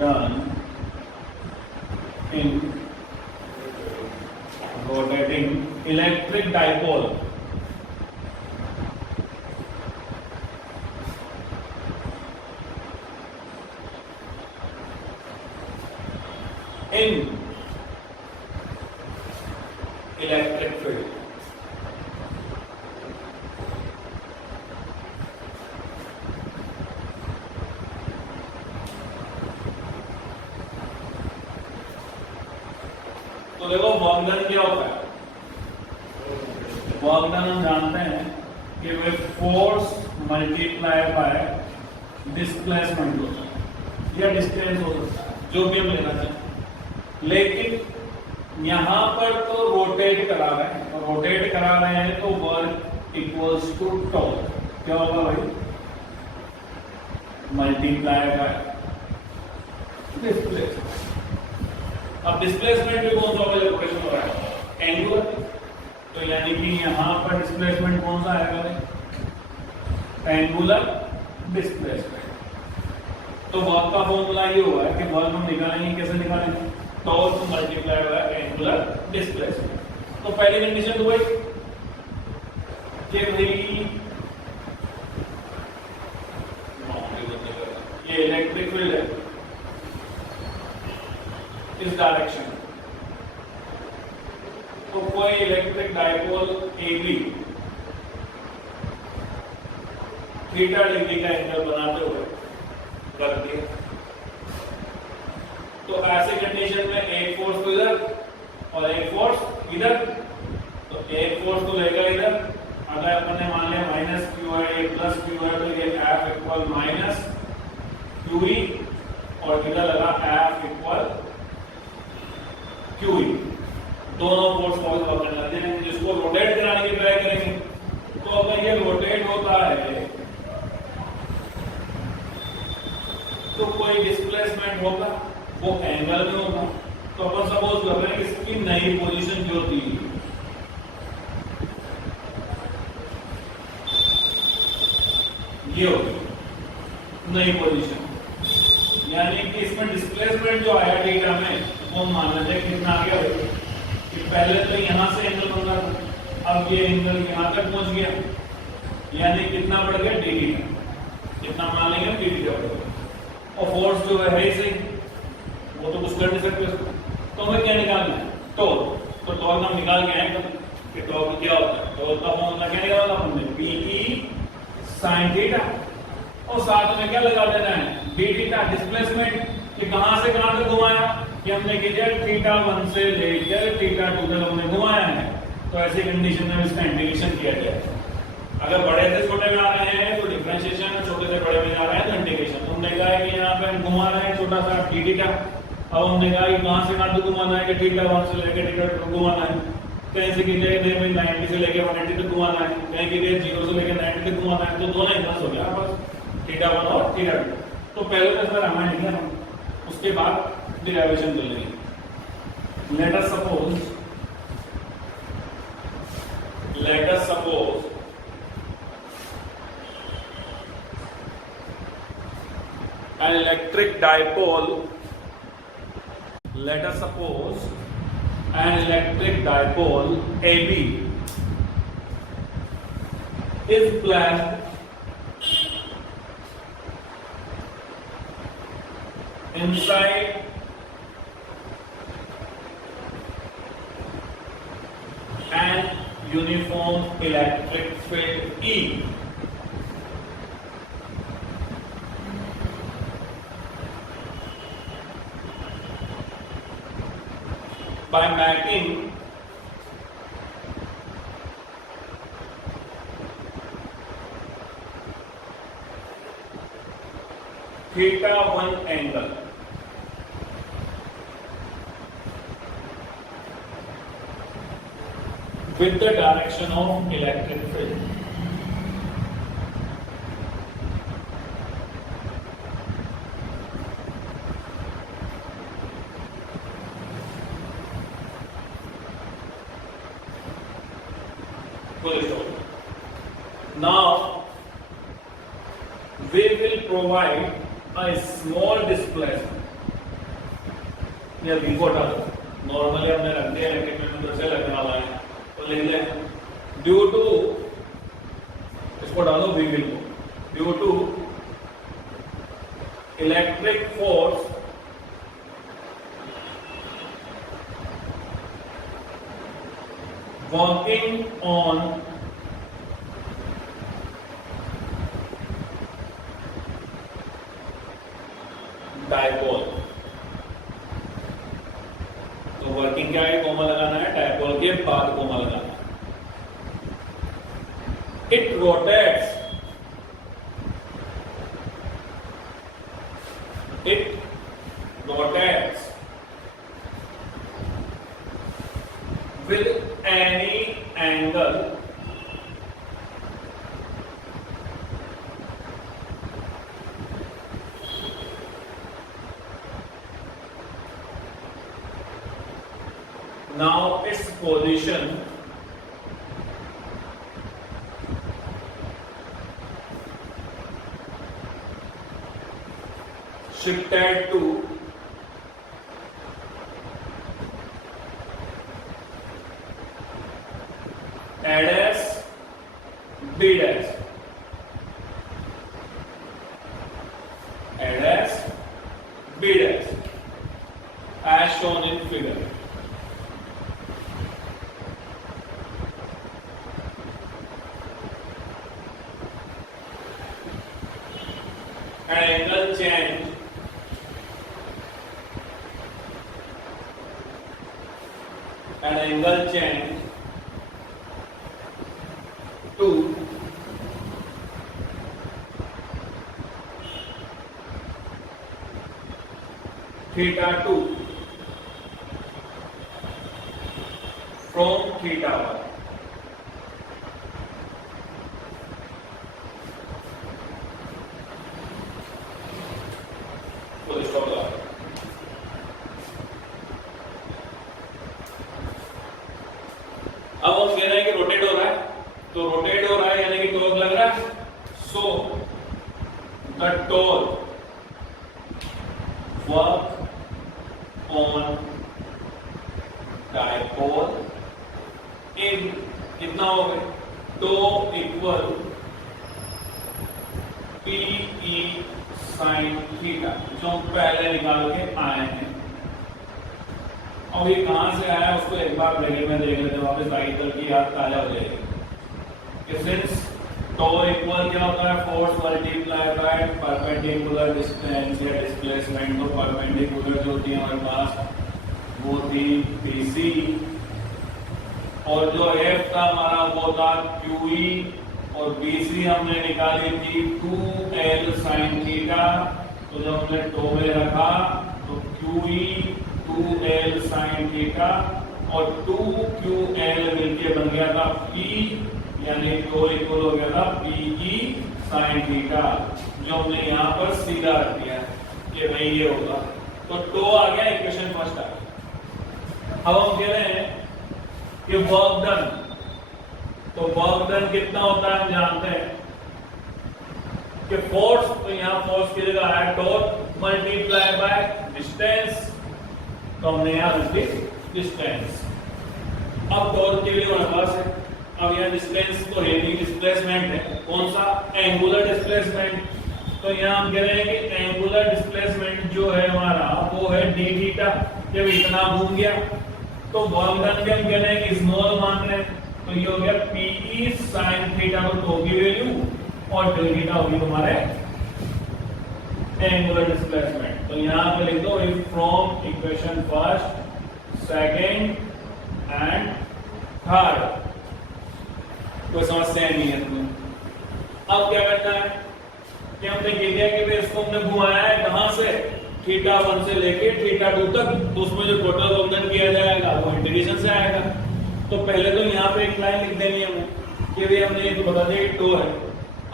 done in rotating electric dipole in electric field. तो देखो work done क्या होता है? वर्क डन हम जानते हैं कि वे फोर्स मल्टीप्लाई बाय डिस्प्लेसमेंट होता है या डिस्टेंस हो सकता है, जो भी हम लेना चाहें। लेकिन यहां पर तो रोटेट करा रहे हैं, और रोटेट करा रहे हैं तो वर्क इक्वल्स टू टॉर्क। क्या होगा भाई? Multiply by displacement. अब डिस्प्लेसमेंट भी कौन सा होगा? रोटेशन हो रहा है एंगुलर, तो यानी कि यहां पर डिस्प्लेसमेंट कौन सा आएगा भाई? Angular displacement. तो वर्क का फॉर्मूला ये हुआ है कि वर्क हम निकालेंगे, कैसे निकालेंगे? Torque multiply by angular displacement. तो पहली कंडीशन तो भाई कि भाई ये इलेक्ट्रिक फील्ड है इस डायरेक्शन, तो कोई electric dipole AB theta degree का एंगल बनाते हुए कर दिया। तो ऐसे कंडीशन में एक फोर्स तो इधर और एक फोर्स इधर, तो एक फोर्स तो लेगा इधर। अगर अपन ने मान लिया माइनस क्यू है प्लस क्यू है, तो ये F इक्वल माइनस QE, और इधर लगा F इक्वल QE। दोनों फोर्स वर्क करने लगते हैं, जिसको रोटेट कराने की ट्राई करेंगे। तो अगर ये रोटेट होता है तो कोई डिस्प्लेसमेंट होगा, वो एंगल में होगा। तो अपन सपोज कर रहे हैं कि इसकी नई पोजीशन जो थी, ये होगी नई पोजीशन, यानी कि इसमें डिस्प्लेसमेंट जो आया थीटा में, वो मान लेते हैं कितना आ गया कि पहले तो यहां से एंगल बन रहा था, अब ये एंगल यहां तक पहुंच गया, यानी कितना बढ़ गया? D theta. कितना मान लेंगे? डी थीटा बढ़ गया। और फोर्स जो है ही सही, वो तो कुछ कर नहीं सकते। तो हमें क्या निकालना है? टॉर्क। तो टॉर्क हम निकाल के आए कि टॉर्क क्या होता है। टॉर्क का फॉर्मूला क्या निकाला हमने? PE sin थीटा, और साथ में क्या लगा देना है? डी थीटा डिस्प्लेसमेंट, कि कहां से कहां तक घुमाया, कि हमने थीटा 1 से लेकर थीटा 2 तक हमने घुमाया है। तो ऐसी कंडीशन में इसका इंटीग्रेशन किया जाए। अगर बड़े से छोटे में आ रहे हैं तो डिफरेंशिएशन, छोटे से बड़े में जा रहे हैं तो इंटीग्रेशन। हमने कहा है कि यहाँ पे हम घुमा रहे हैं छोटा सा डी थीटा, अब हमने कहा कि कहां से कहां तक घुमाना है? कि थीटा 1 से लेकर थीटा 2 घुमाना है। कहीं से कितने 90 से लेकर 180 तक घुमाना है, कहीं कितने 0 से लेकर 90 तक घुमाना है। तो दोनों इक्वल हो गया बस, थीटा 1 और थीटा 2। तो पहले तो इसमें रामायण लिया हम, उसके बाद डिराइवेशन कर लेंगे। Let us suppose an electric dipole, let us suppose an electric dipole AB is placed inside an uniform electric field E. By mapping theta 1 angle with the direction of electric field. Now we will provide a small displacement या B को हटा दो, normally हमने रख दिया लेकिन मैंने दूसरे लगने वाला है तो लिख लें ड्यू टू, इसको डालो बी बिल को, due to electric force working on dipole. तो वर्किंग क्या है, कोमा लगाना है, डायपोल के बाद कोमा लगाना है। It rotates, it rotates with any angle now its position shifted to A dash B dash, A dash B dash as shown in figure. An angle change to theta 2 from theta 1. Full stop लगा। अब हम कह रहे हैं कि rotate हो रहा है, तो रोटेट हो रहा है यानी कि टॉर्क लग रहा है। So the torque work on dipole in कितना हो गया, tau equal P E sine theta, जो हम पहले निकाल के आए हैं। अब ये कहां से आया उसको एक बार ब्रैकेट में देख लेते हैं, वापस राइट तक की याद ताजा हो जाएगी। सिंस टो इक्वल क्या होता है, force multiply by perpendicular distance या डिस्प्लेसमेंट। तो परपेंडिकुलर जो होती है हमारे पास वो थी पीसी, और जो एफ था हमारा वो था क्यूई, और बीसी हमने निकाली थी 2l sin थीटा। तो जब हमने टो में रखा तो क्यूई 2l sin थीटा और 2ql मिलके बन गया था P, यानी टो इक्वल हो गया था PE sin थीटा, जो हमने यहाँ पर सीधा रख दिया कि भाई ये होगा। तो टो आ गया, इक्वेशन फर्स्ट आ गया। अब हम कह रहे हैं कि वर्क डन, तो वर्क डन कितना होता है हम जानते हैं कि फोर्स, तो यहाँ फोर्स की जगह आया टॉर्क मल्टीप्लाई बाय डिस्टेंस, तो हमने यहाँ लिखी डिस्टेंस। अब टॉर्क के लिए हमारे पास है, अब यहाँ डिस्टेंस तो है नहीं, डिस्प्लेसमेंट है। कौन सा, एंगुलर डिस्प्लेसमेंट। तो यहाँ हम कह रहे हैं कि एंगुलर डिस्प्लेसमेंट जो है हमारा वो है डी थीटा, जब इतना घूम गया। तो वर्क डन के हम कह रहे हैं कि स्मॉल मान रहे हैं, तो ये हो गया पीई साइन थीटा को टो की वैल्यू, और डी थीटा होगी हमारे एंगुलर डिस्प्लेसमेंट। तो यहाँ पे लिख दो from equation first, second and third. कोई समस्या नहीं है तुम्हें। अब क्या करना है कि हमने कह दिया कि इसको हमने घुमाया है कहां से, थीटा 1 से लेके थीटा 2 तक, तो उसमें जो टोटल वर्क किया जाएगा वो इंटीग्रेशन से आएगा। तो पहले तो यहाँ पे एक लाइन लिख देनी है हमें कि भाई हमने ये तो बता दिया कि टो है।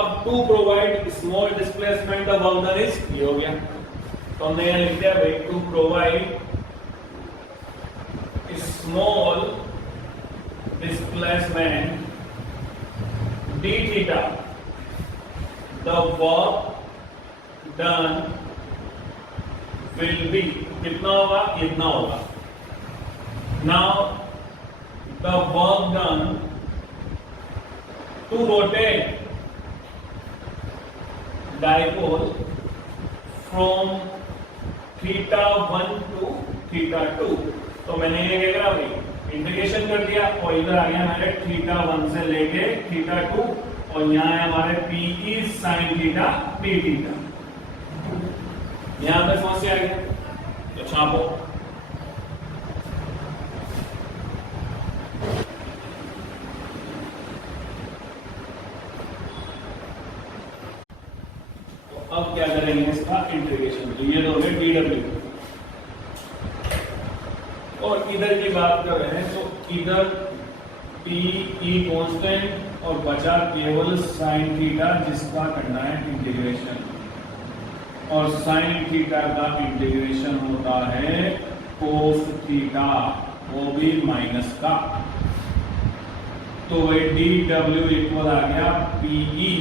अब to provide small displacement the work done is, ये हो गया। तो हमने यहाँ लिख दिया भाई to provide small displacement d theta, the work done will be कितना होगा, इतना होगा। Now the work done to rotate dipole from θ1 to θ2। तो मैंने ये क्या करा भाई, इंटीग्रेशन कर दिया और इधर आ गया हमारे θ1 से लेके θ2 और यहाँ है हमारे PE sin theta d theta. यहां पर समस्या आ गया तो छापो। तो अब क्या करेंगे इसका इंटीग्रेशन। तो ये तो हो गया dw और इधर की बात कर रहे हैं तो इधर PE कांस्टेंट और बचा केवल sin थीटा जिसका करना है इंटीग्रेशन। और sin थीटा का इंटीग्रेशन होता है cos थीटा, वो भी माइनस का। तो वही dw इक्वल आ गया PE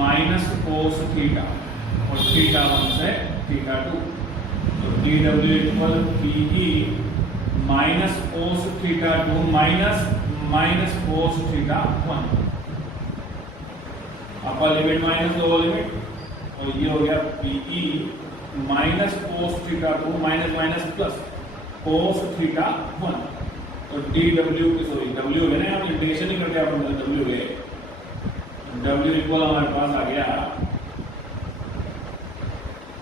माइनस cos थीटा और θ1 से θ2। तो dw equal PE minus cos θ2 minus cos θ1। Upper limit minus lower limit और ये हो गया PE minus cos θ2 minus plus cos θ1। तो dw सॉरी w है ना, हम इंटीग्रेशन नहीं करते अपन, w है। w इक्वल हमारे पास आ गया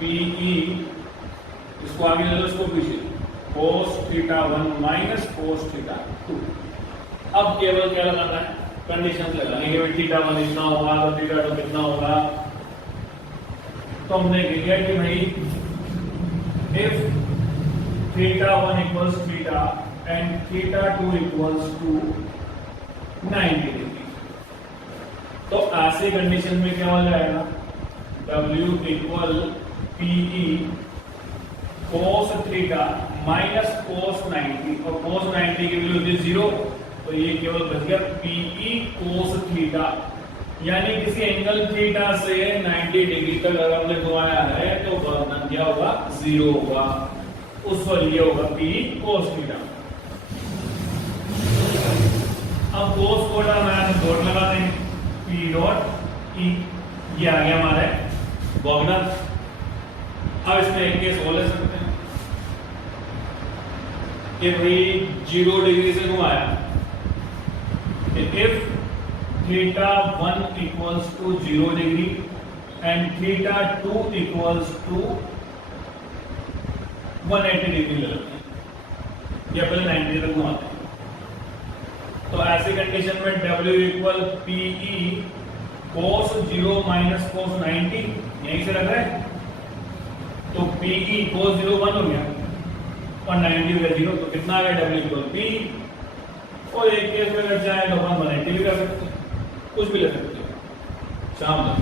PE, इसको आगे ले लो, इसको पीछे cos θ1 माइनस cos θ2। अब केवल क्या लगाना है, कंडीशन लगानी है कि θ1 इतना होगा तो θ2 कितना होगा। तो हमने किया कि भाई if θ1 equals θ and θ2 equals to 90 degree, तो ऐसी कंडीशन में क्या हो जाएगा, W equal PE cos theta minus cos 90 और cos 90 की वैल्यू होती है 0, तो ये केवल बच गया PE cos थीटा। यानी किसी एंगल थीटा से 90 डिग्री तक अगर हमने घुमाया है तो वर्णन क्या होगा, 0 होगा। उस पर ये होगा PE cos थीटा। अब cos को डॉट लगा देंगे, P डॉट E, ये आ गया हमारे वर्णन। अब इसमें एक केस और ले सकते हैं कि भाई 0 डिग्री से घुमाया, if θ1 equals to 0 degree and θ2 equals to 180 degree ले लेते हैं, या पहले 90 तक घुमाते हैं। तो ऐसी कंडीशन में W equal PE cos 0 minus cos 90 यहीं से रख रहे हैं, तो PE cos 0 1 हो गया और 90 हो गया 0, तो कितना आ गया W इक्वल PE। और एक केस में अगर चाहे तो हम 180 भी कर सकते हैं, कुछ भी ले सकते हैं। शाम तक